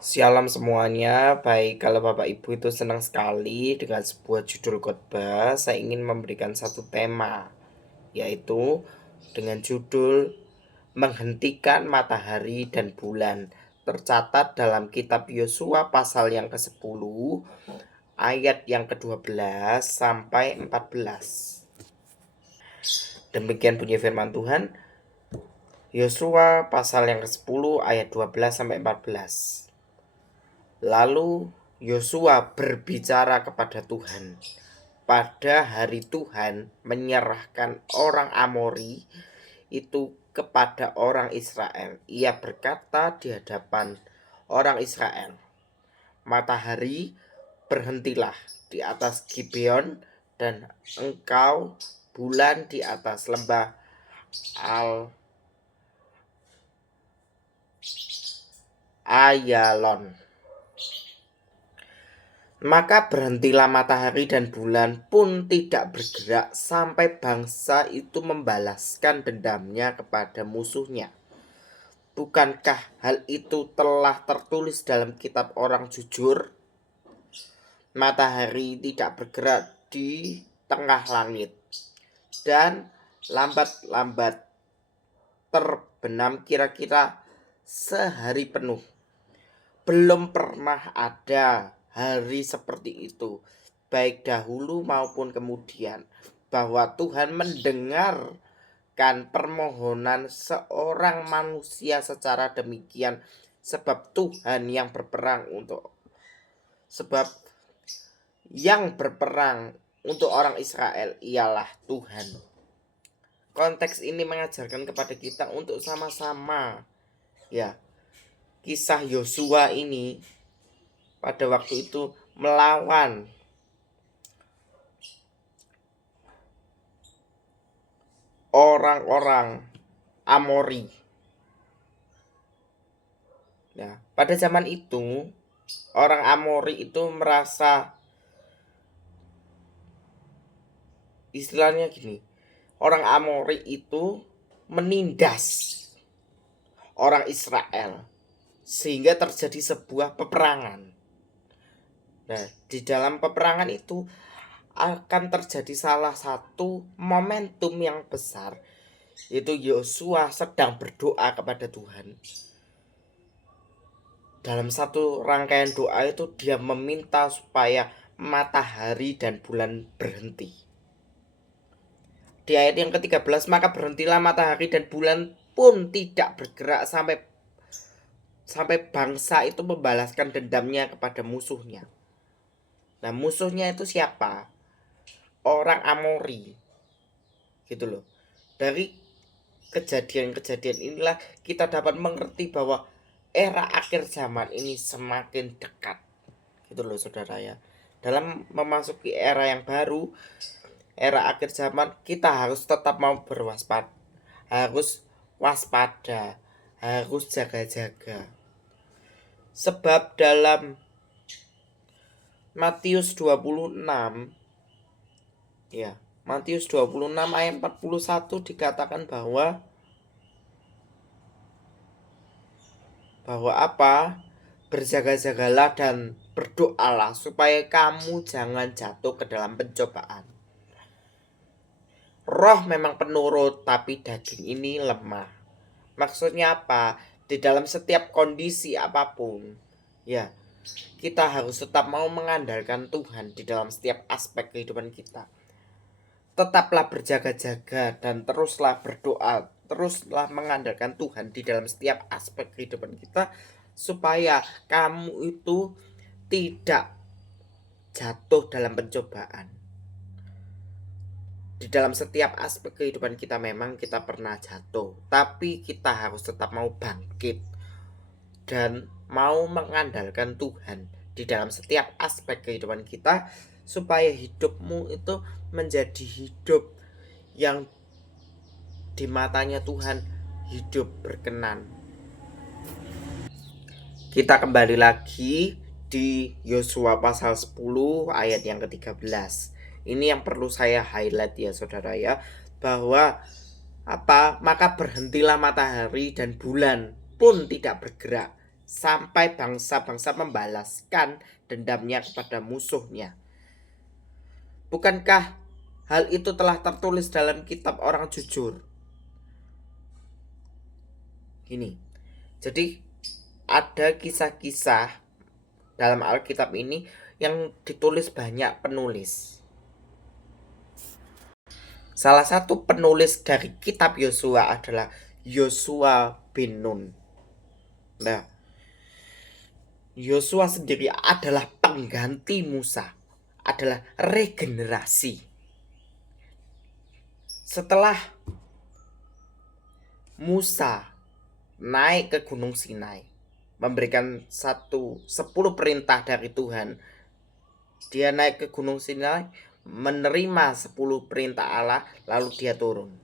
Shalom semuanya, baik kalau Bapak Ibu itu senang sekali dengan sebuah judul khotbah, saya ingin memberikan satu tema, yaitu dengan judul Menghentikan Matahari dan Bulan, tercatat dalam kitab Yosua pasal yang ke-10, ayat yang ke-12 sampai 14. Demikian bunyi firman Tuhan, Yosua pasal yang ke-10 ayat 12 sampai 14. Lalu Yosua berbicara kepada Tuhan. Pada hari Tuhan menyerahkan orang Amori itu kepada orang Israel. Ia berkata di hadapan orang Israel, "Matahari, berhentilah di atas Gibeon, dan engkau bulan di atas lembah Ayalon." Maka berhentilah matahari dan bulan pun tidak bergerak sampai bangsa itu membalaskan dendamnya kepada musuhnya. Bukankah hal itu telah tertulis dalam kitab orang jujur? Matahari tidak bergerak di tengah langit, dan lambat-lambat terbenam kira-kira sehari penuh. Belum pernah ada hari seperti itu, baik dahulu maupun kemudian, bahwa Tuhan mendengarkan permohonan seorang manusia secara demikian, sebab yang berperang untuk orang Israel ialah Tuhan. Konteks ini mengajarkan kepada kita untuk sama-sama kisah Yosua ini pada waktu itu melawan orang-orang Amori. Pada zaman itu orang Amori itu merasa, istilahnya gini, orang Amori itu menindas orang Israel sehingga terjadi sebuah peperangan. Di dalam peperangan itu akan terjadi salah satu momentum yang besar, yaitu Yosua sedang berdoa kepada Tuhan. Dalam satu rangkaian doa itu dia meminta supaya matahari dan bulan berhenti. Di ayat yang ke-13, maka berhentilah matahari dan bulan pun tidak bergerak sampai bangsa itu membalaskan dendamnya kepada musuhnya. Nah, musuhnya itu siapa? Orang Amori. Gitu loh. Dari kejadian-kejadian inilah kita dapat mengerti bahwa era akhir zaman ini semakin dekat. Gitu loh saudara ya. Dalam memasuki era yang baru, era akhir zaman, kita harus tetap mau berwaspada, harus waspada, harus jaga-jaga. Sebab dalam Matius 26 Matius 26 ayat 41 dikatakan bahwa apa? Berjaga-jagalah dan berdoalah supaya kamu jangan jatuh ke dalam pencobaan. Roh memang penurut, tapi daging ini lemah. Maksudnya apa? Di dalam setiap kondisi apapun, kita harus tetap mau mengandalkan Tuhan di dalam setiap aspek kehidupan kita. Tetaplah berjaga-jaga dan teruslah berdoa, teruslah mengandalkan Tuhan di dalam setiap aspek kehidupan kita, supaya kamu itu tidak jatuh dalam pencobaan. Di dalam setiap aspek kehidupan kita memang kita pernah jatuh, tapi kita harus tetap mau bangkit dan mau mengandalkan Tuhan di dalam setiap aspek kehidupan kita, supaya hidupmu itu menjadi hidup yang di matanya Tuhan hidup berkenan. Kita kembali lagi di Yosua pasal 10 ayat yang ke-13. Ini yang perlu saya highlight ya saudara ya, bahwa maka berhentilah matahari dan bulan pun tidak bergerak sampai bangsa-bangsa membalaskan dendamnya kepada musuhnya. Bukankah hal itu telah tertulis dalam kitab orang jujur? Gini, jadi ada kisah-kisah dalam Alkitab ini yang ditulis banyak penulis. Salah satu penulis dari kitab Yosua adalah Yosua bin Nun. Nah, Yosua sendiri adalah pengganti Musa, adalah regenerasi. Setelah Musa naik ke Gunung Sinai, memberikan 10 perintah dari Tuhan. Dia naik ke Gunung Sinai, menerima 10 perintah Allah, lalu dia turun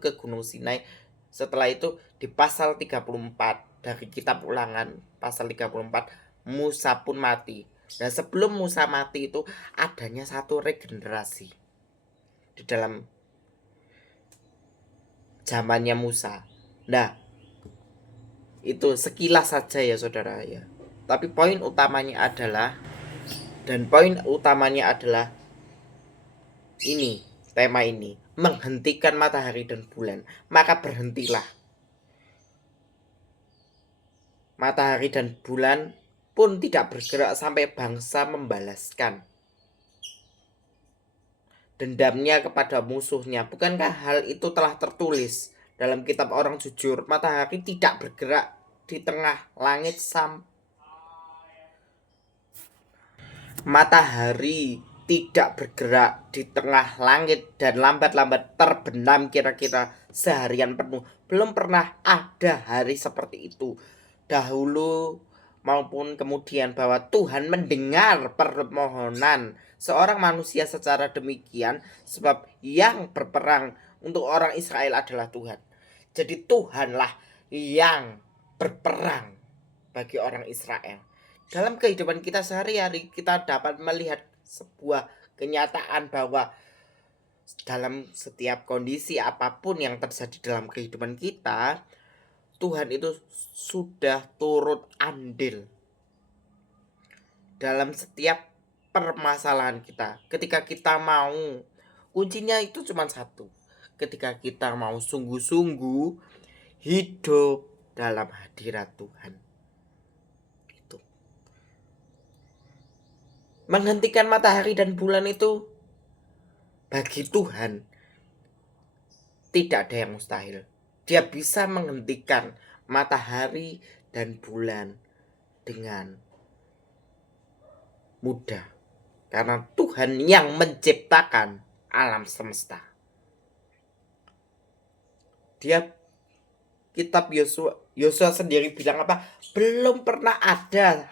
ke Gunung Sinai. Setelah itu di pasal 34 dari kitab Ulangan, pasal 34, Musa pun mati. Nah, sebelum Musa mati itu adanya satu regenerasi di dalam zamannya Musa. Nah, itu sekilas saja ya saudara ya. Tapi poin utamanya adalah ini, tema ini, menghentikan matahari dan bulan. Maka berhentilah. Matahari dan bulan pun tidak bergerak sampai bangsa membalaskan dendamnya kepada musuhnya. Bukankah hal itu telah tertulis dalam kitab orang jujur? Matahari tidak bergerak di tengah langit matahari tidak bergerak di tengah langit dan lambat-lambat terbenam kira-kira seharian penuh. Belum pernah ada hari seperti itu dahulu maupun kemudian, bahwa Tuhan mendengar permohonan seorang manusia secara demikian, sebab yang berperang untuk orang Israel adalah Tuhan. Jadi Tuhanlah yang berperang bagi orang Israel. Dalam kehidupan kita sehari-hari, kita dapat melihat sebuah kenyataan bahwa dalam setiap kondisi apapun yang terjadi dalam kehidupan kita, Tuhan itu sudah turut andil dalam setiap permasalahan kita. Ketika kita mau, kuncinya itu cuma satu. Ketika kita mau sungguh-sungguh hidup dalam hadirat Tuhan. Itu. Menghentikan matahari dan bulan itu bagi Tuhan tidak ada yang mustahil. Dia bisa menghentikan matahari dan bulan dengan mudah. Karena Tuhan yang menciptakan alam semesta. Dia, kitab Yosua sendiri bilang apa? Belum pernah ada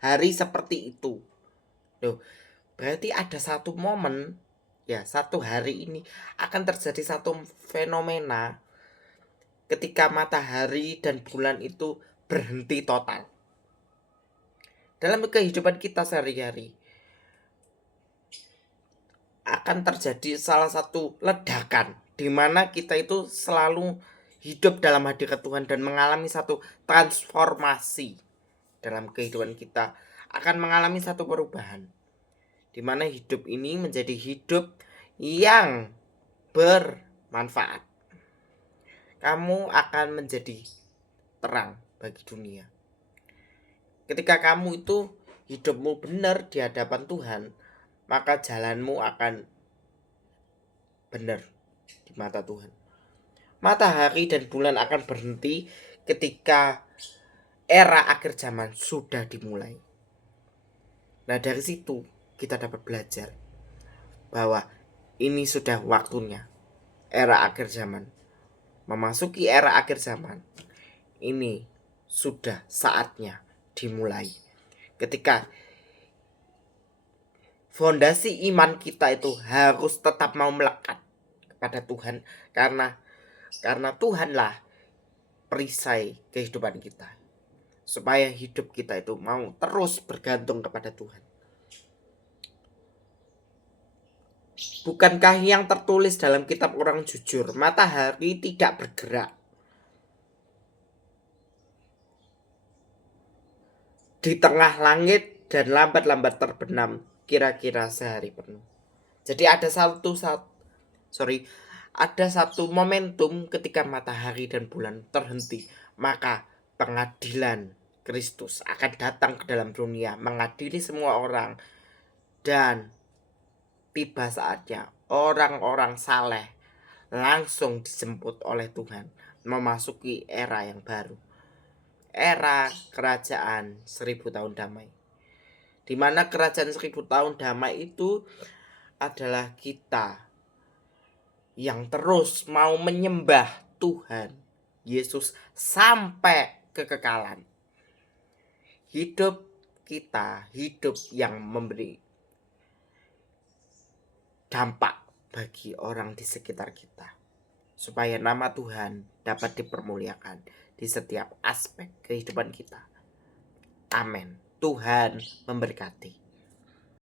hari seperti itu. Loh, berarti ada satu momen, ya, satu hari ini akan terjadi satu fenomena ketika matahari dan bulan itu berhenti total. Dalam kehidupan kita sehari-hari akan terjadi salah satu ledakan di mana kita itu selalu hidup dalam hadirat Tuhan dan mengalami satu transformasi dalam kehidupan kita, akan mengalami satu perubahan di mana hidup ini menjadi hidup yang bermanfaat. Kamu akan menjadi terang bagi dunia. Ketika kamu itu hidupmu benar di hadapan Tuhan, maka jalanmu akan benar di mata Tuhan. Matahari dan bulan akan berhenti ketika era akhir zaman sudah dimulai. Nah, dari situ kita dapat belajar bahwa ini sudah waktunya era akhir zaman. Memasuki era akhir zaman, ini sudah saatnya dimulai. Ketika fondasi iman kita itu harus tetap mau melekat kepada Tuhan, karena Tuhanlah perisai kehidupan kita, supaya hidup kita itu mau terus bergantung kepada Tuhan. Bukankah yang tertulis dalam kitab orang jujur, matahari tidak bergerak di tengah langit dan lambat-lambat terbenam kira-kira sehari penuh. Jadi ada satu momentum ketika matahari dan bulan terhenti, maka pengadilan Kristus akan datang ke dalam dunia mengadili semua orang, dan tiba saatnya orang-orang saleh langsung dijemput oleh Tuhan memasuki era yang baru, era kerajaan 1000 tahun damai. Di mana kerajaan 1000 tahun damai itu adalah kita yang terus mau menyembah Tuhan Yesus sampai kekekalan. Hidup kita, hidup yang memberi dampak bagi orang di sekitar kita, supaya nama Tuhan dapat dipermuliakan di setiap aspek kehidupan kita. Amin. Tuhan memberkati.